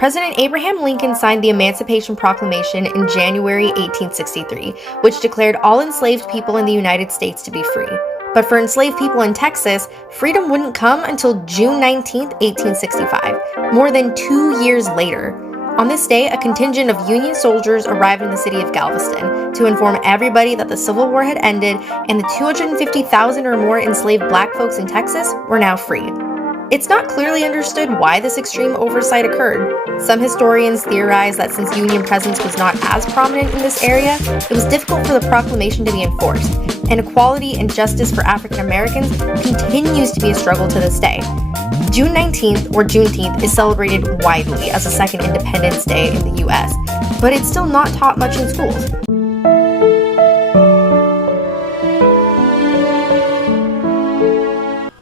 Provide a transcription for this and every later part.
President Abraham Lincoln signed the Emancipation Proclamation in January 1863, which declared all enslaved people in the United States to be free. But for enslaved people in Texas, freedom wouldn't come until June 19, 1865, more than 2 years later. On this day, a contingent of Union soldiers arrived in the city of Galveston to inform everybody that the Civil War had ended and the 250,000 or more enslaved black folks in Texas were now free. It's not clearly understood why this extreme oversight occurred. Some historians theorize that since Union presence was not as prominent in this area, it was difficult for the proclamation to be enforced, and equality and justice for African Americans continues to be a struggle to this day. June 19th, or Juneteenth, is celebrated widely as a second Independence Day in the US, but it's still not taught much in schools.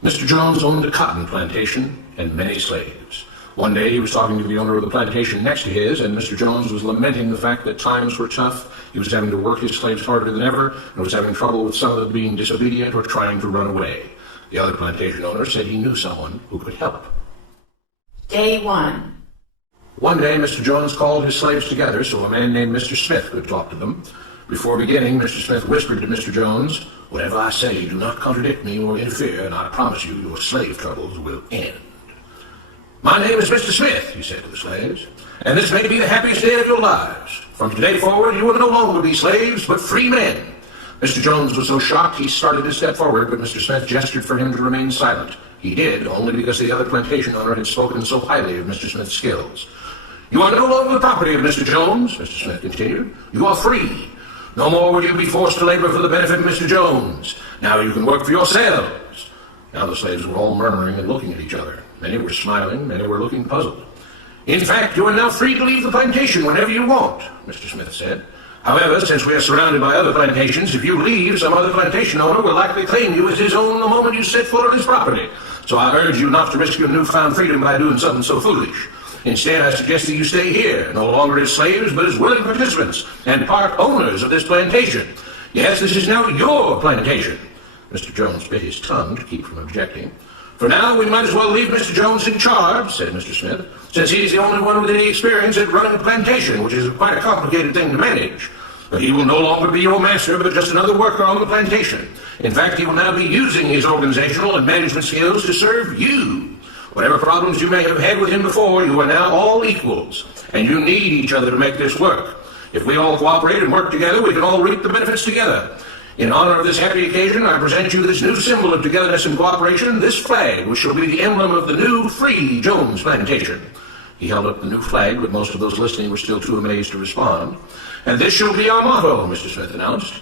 Mr. Jones owned a cotton plantation and many slaves. One day he was talking to the owner of the plantation next to his, and Mr. Jones was lamenting the fact that times were tough. He was having to work his slaves harder than ever, and was having trouble with some of them being disobedient or trying to run away. The other plantation owner said he knew someone who could help. Day 1. One day Mr. Jones called his slaves together so a man named Mr. Smith could talk to them. Before beginning, Mr. Smith whispered to Mr. Jones, "Whatever I say, do not contradict me or interfere, and I promise you your slave troubles will end." "My name is Mr. Smith," he said to the slaves, "and this may be the happiest day of your lives. From today forward, you will no longer be slaves, but free men." Mr. Jones was so shocked he started to step forward, but Mr. Smith gestured for him to remain silent. He did, only because the other plantation owner had spoken so highly of Mr. Smith's skills. "You are no longer the property of Mr. Jones," Mr. Smith continued. "You are free. No more will you be forced to labor for the benefit of Mr. Jones. Now you can work for yourselves." Now the slaves were all murmuring and looking at each other. Many were smiling, many were looking puzzled. "In fact, you are now free to leave the plantation whenever you want," Mr. Smith said. "However, since we are surrounded by other plantations, if you leave, some other plantation owner will likely claim you as his own the moment you set foot on his property. So I urge you not to risk your newfound freedom by doing something so foolish. Instead, I suggest that you stay here, no longer as slaves, but as willing participants and part owners of this plantation. Yes, this is now your plantation." Mr. Jones bit his tongue to keep from objecting. "For now, we might as well leave Mr. Jones in charge," said Mr. Smith, "since he's the only one with any experience at running a plantation, which is quite a complicated thing to manage. But he will no longer be your master, but just another worker on the plantation. In fact, he will now be using his organizational and management skills to serve you. Whatever problems you may have had with him before, you are now all equals, and you need each other to make this work. If we all cooperate and work together, we can all reap the benefits together. In honor of this happy occasion, I present you this new symbol of togetherness and cooperation, this flag, which shall be the emblem of the new free Jones plantation." He held up the new flag, but most of those listening were still too amazed to respond. "And this shall be our motto," Mr. Smith announced.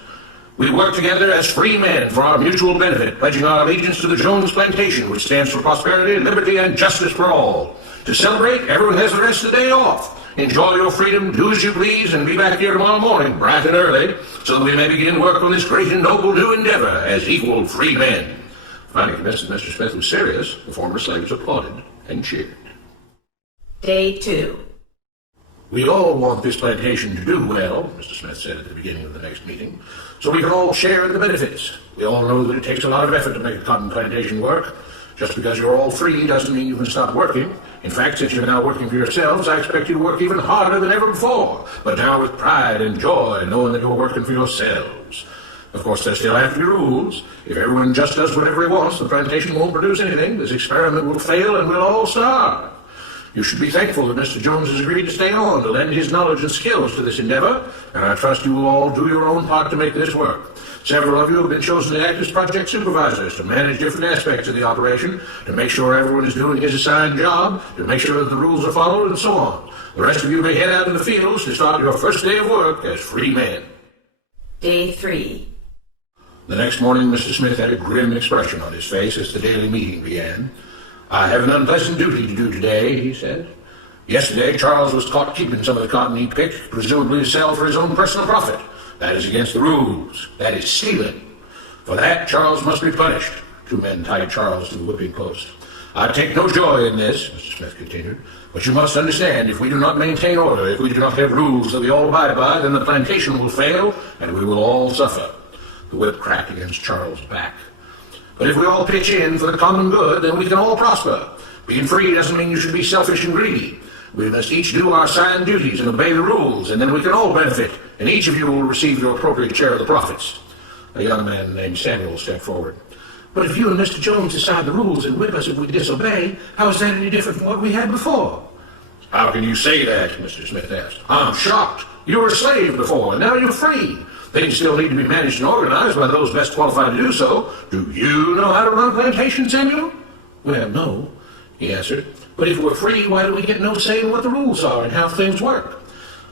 "We work together as free men for our mutual benefit, pledging our allegiance to the Jones plantation, which stands for prosperity, liberty, and justice for all. To celebrate, everyone has the rest of the day off. Enjoy your freedom, do as you please, and be back here tomorrow morning, bright and early, so that we may begin work on this great and noble new endeavor as equal free men." Finally convinced that Mr. Smith was serious, the former slaves applauded and cheered. Day 2. "We all want this plantation to do well," Mr. Smith said at the beginning of the next meeting, "so we can all share in the benefits. We all know that it takes a lot of effort to make a cotton plantation work. Just because you're all free doesn't mean you can stop working. In fact, since you're now working for yourselves, I expect you to work even harder than ever before, but now with pride and joy, knowing that you're working for yourselves. Of course, there still have to be rules. If everyone just does whatever he wants, the plantation won't produce anything. This experiment will fail and we'll all starve. You should be thankful that Mr. Jones has agreed to stay on to lend his knowledge and skills to this endeavor, and I trust you will all do your own part to make this work. Several of you have been chosen to act as project supervisors to manage different aspects of the operation, to make sure everyone is doing his assigned job, to make sure that the rules are followed, and so on. The rest of you may head out in the fields to start your first day of work as free men." Day 3. The next morning, Mr. Smith had a grim expression on his face as the daily meeting began. "I have an unpleasant duty to do today," he said. "Yesterday, Charles was caught keeping some of the cotton he picked, presumably to sell for his own personal profit. That is against the rules. That is stealing. For that, Charles must be punished." Two men tied Charles to the whipping post. "I take no joy in this," Mr. Smith continued, "but you must understand, if we do not maintain order, if we do not have rules that we all abide by, then the plantation will fail, and we will all suffer." The whip cracked against Charles' back. "But if we all pitch in for the common good, then we can all prosper. Being free doesn't mean you should be selfish and greedy. We must each do our assigned duties and obey the rules, and then we can all benefit, and each of you will receive your appropriate share of the profits. A young man named Samuel stepped forward. But if you and Mr. Jones decide the rules and whip us if we disobey, how is that any different from what we had before? How can you say that? Mr. Smith asked. I'm shocked. You were a slave before, and now you're free. Things still need to be managed and organized by those best qualified to do so. Do you know how to run a plantation, Samuel? Well, no, he answered. But if we're free, why do we get no say in what the rules are and how things work?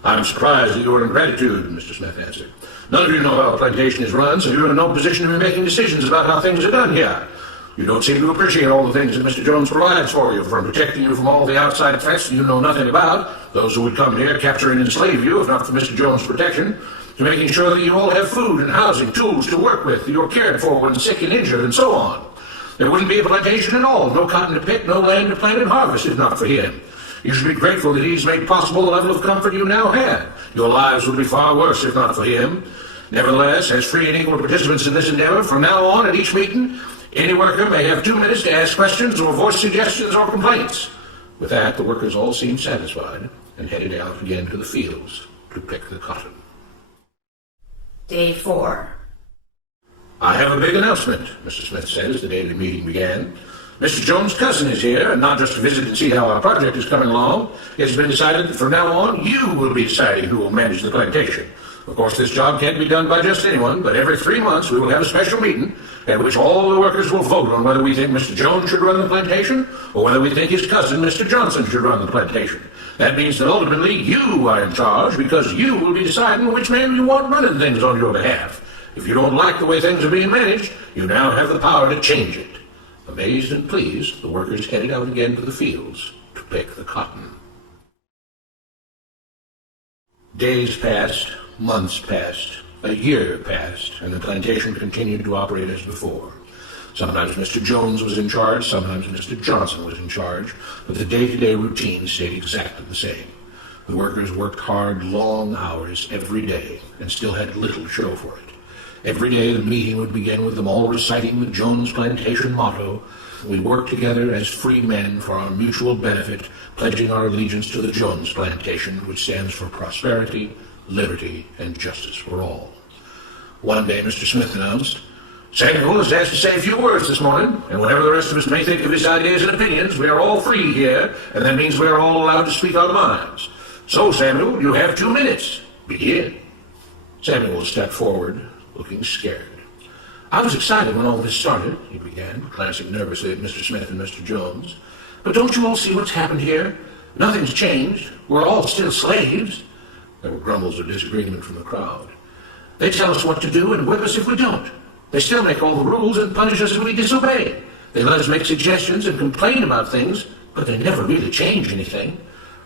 I'm surprised at your ingratitude, Mr. Smith answered. None of you know how a plantation is run, so you're in no position to be making decisions about how things are done here. You don't seem to appreciate all the things that Mr. Jones provides for you, from protecting you from all the outside threats that you know nothing about, those who would come here, capture and enslave you, if not for Mr. Jones' protection, to making sure that you all have food and housing, tools to work with, you're cared for when sick and injured, and so on. There wouldn't be a plantation at all, no cotton to pick, no land to plant and harvest, if not for him. You should be grateful that he's made possible the level of comfort you now have. Your lives would be far worse if not for him. Nevertheless, as free and equal participants in this endeavor, from now on at each meeting, any worker may have 2 minutes to ask questions or voice suggestions or complaints. With that, the workers all seemed satisfied and headed out again to the fields to pick the cotton. Day 4. I have a big announcement, Mr. Smith said as the daily meeting began. Mr. Jones' cousin is here, and not just to visit and see how our project is coming along. It has been decided that from now on, you will be deciding who will manage the plantation. Of course, this job can't be done by just anyone, but every 3 months we will have a special meeting at which all the workers will vote on whether we think Mr. Jones should run the plantation or whether we think his cousin, Mr. Johnson, should run the plantation. That means that ultimately you are in charge because you will be deciding which man you want running things on your behalf. If you don't like the way things are being managed, you now have the power to change it. Amazed and pleased, the workers headed out again to the fields to pick the cotton. Days passed, months passed, a year passed, and the plantation continued to operate as before. Sometimes Mr. Jones was in charge, sometimes Mr. Johnson was in charge, but the day-to-day routine stayed exactly the same. The workers worked hard, long hours every day, and still had little to show for it. Every day the meeting would begin with them all reciting the Jones Plantation motto, "We work together as free men for our mutual benefit, pledging our allegiance to the Jones Plantation, which stands for prosperity, liberty, and justice for all." One day Mr. Smith announced, "Samuel is asked to say a few words this morning, and whatever the rest of us may think of his ideas and opinions, we are all free here, and that means we are all allowed to speak our minds. So, Samuel, you have 2 minutes. Begin." Samuel stepped forward, looking scared. "I was excited when all this started," he began, glancing nervously at Mr. Smith and Mr. Jones. "But don't you all see what's happened here? Nothing's changed. We're all still slaves." There were grumbles of disagreement from the crowd. "They tell us what to do and whip us if we don't. They still make all the rules and punish us if we disobey. They let us make suggestions and complain about things, but they never really change anything.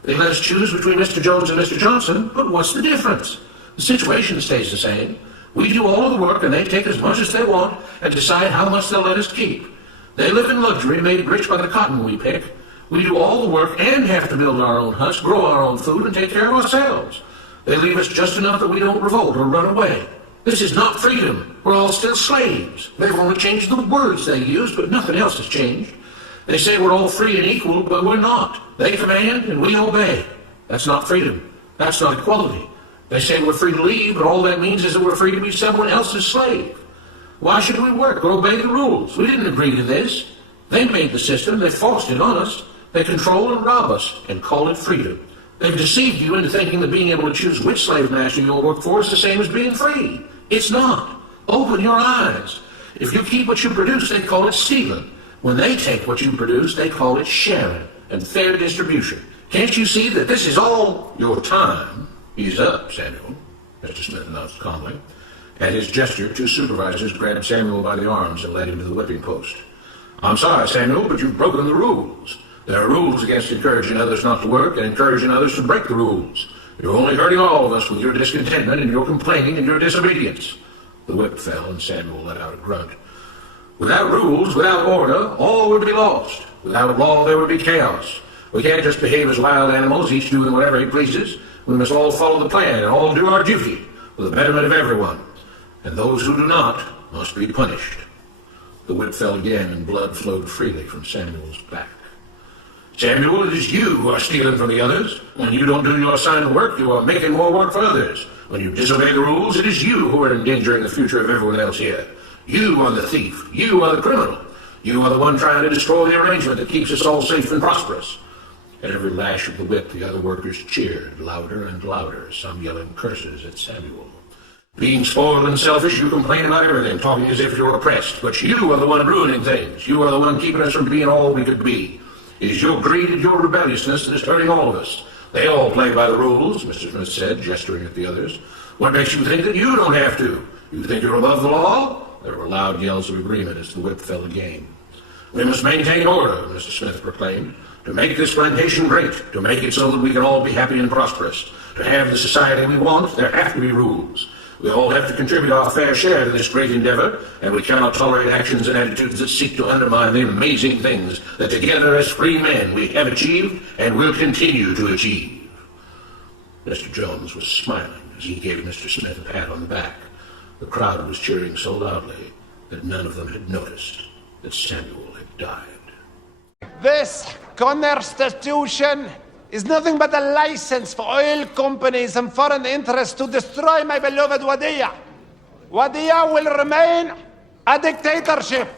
They let us choose between Mr. Jones and Mr. Johnson, but what's the difference? The situation stays the same. We do all of the work and they take as much as they want and decide how much they'll let us keep. They live in luxury, made rich by the cotton we pick. We do all the work and have to build our own huts, grow our own food, and take care of ourselves. They leave us just enough that we don't revolt or run away. This is not freedom. We're all still slaves. They've only changed the words they use, but nothing else has changed. They say we're all free and equal, but we're not. They command and we obey. That's not freedom. That's not equality. They say we're free to leave, but all that means is that we're free to be someone else's slave. Why should we work or obey the rules? We didn't agree to this. They made the system. They forced it on us. They control and rob us and call it freedom. They've deceived you into thinking that being able to choose which slave master you'll work for is the same as being free. It's not. Open your eyes. If you keep what you produce, they call it stealing. When they take what you produce, they call it sharing and fair distribution. Can't you see that this is all your time? Ease up, Samuel, Mr. Smith announced calmly. At his gesture, 2 supervisors grabbed Samuel by the arms and led him to the whipping post. "I'm sorry, Samuel, but you've broken the rules. There are rules against encouraging others not to work and encouraging others to break the rules. You're only hurting all of us with your discontentment and your complaining and your disobedience." The whip fell and Samuel let out a grunt. "Without rules, without order, all would be lost. Without law, there would be chaos. We can't just behave as wild animals, each doing whatever he pleases. We must all follow the plan and all do our duty for the betterment of everyone. And those who do not must be punished." The whip fell again and blood flowed freely from Samuel's back. Samuel, it is you who are stealing from the others. When you don't do your assigned work, you are making more work for others. When you disobey the rules, it is you who are endangering the future of everyone else here. You are the thief. You are the criminal. You are the one trying to destroy the arrangement that keeps us all safe and prosperous. At every lash of the whip, the other workers cheered louder and louder, some yelling curses at Samuel. Being spoiled and selfish, you complain about everything, talking as if you're oppressed. But you are the one ruining things. You are the one keeping us from being all we could be. It is your greed and your rebelliousness that is hurting all of us. They all play by the rules, Mr. Smith said, gesturing at the others. What makes you think that you don't have to? You think you're above the law? There were loud yells of agreement as the whip fell again. We must maintain order, Mr. Smith proclaimed, to make this plantation great, to make it so that we can all be happy and prosperous. To have the society we want, there have to be rules. We all have to contribute our fair share to this great endeavor, and we cannot tolerate actions and attitudes that seek to undermine the amazing things that together as free men we have achieved and will continue to achieve. Mr. Jones was smiling as he gave Mr. Smith a pat on the back. The crowd was cheering so loudly that none of them had noticed that Samuel had died. This Constitution is nothing but a license for oil companies and foreign interests to destroy my beloved Wadiya. Wadiya will remain a dictatorship.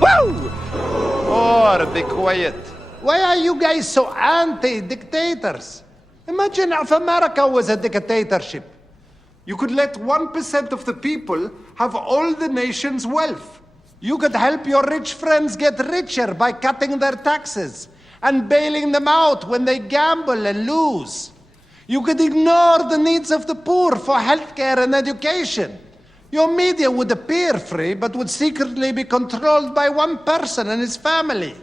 Woo! Oh, be quiet. Why are you guys so anti-dictators? Imagine if America was a dictatorship. You could let 1% of the people have all the nation's wealth. You could help your rich friends get richer by cutting their taxes and bailing them out when they gamble and lose. You could ignore the needs of the poor for healthcare and education. Your media would appear free, but would secretly be controlled by one person and his family.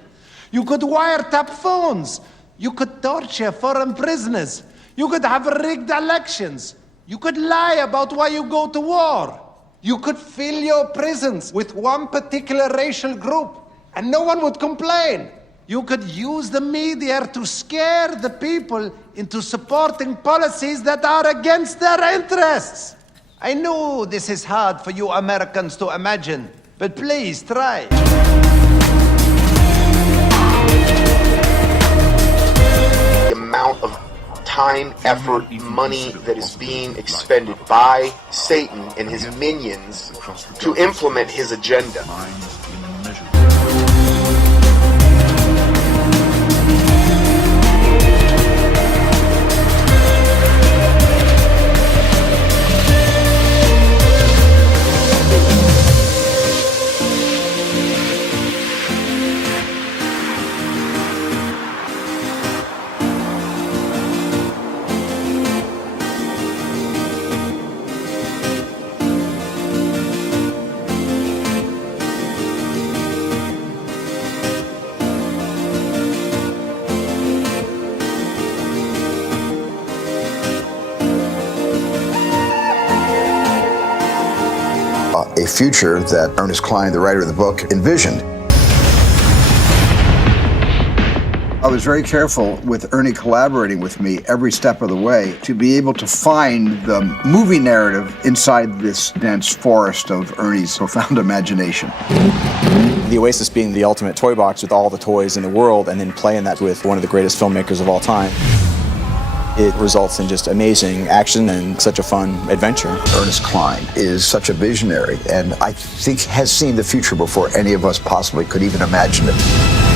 You could wiretap phones. You could torture foreign prisoners. You could have rigged elections. You could lie about why you go to war. You could fill your prisons with one particular racial group, and no one would complain. You could use the media to scare the people into supporting policies that are against their interests. I know this is hard for you Americans to imagine, but please try. The amount of time, effort, money that is being expended by Satan and his minions to implement his agenda. A future that Ernest Cline, the writer of the book, envisioned. I was very careful with Ernie collaborating with me every step of the way to be able to find the movie narrative inside this dense forest of Ernie's profound imagination. The Oasis being the ultimate toy box with all the toys in the world, and then playing that with one of the greatest filmmakers of all time. It results in just amazing action and such a fun adventure. Ernest Cline is such a visionary, and I think has seen the future before any of us possibly could even imagine it.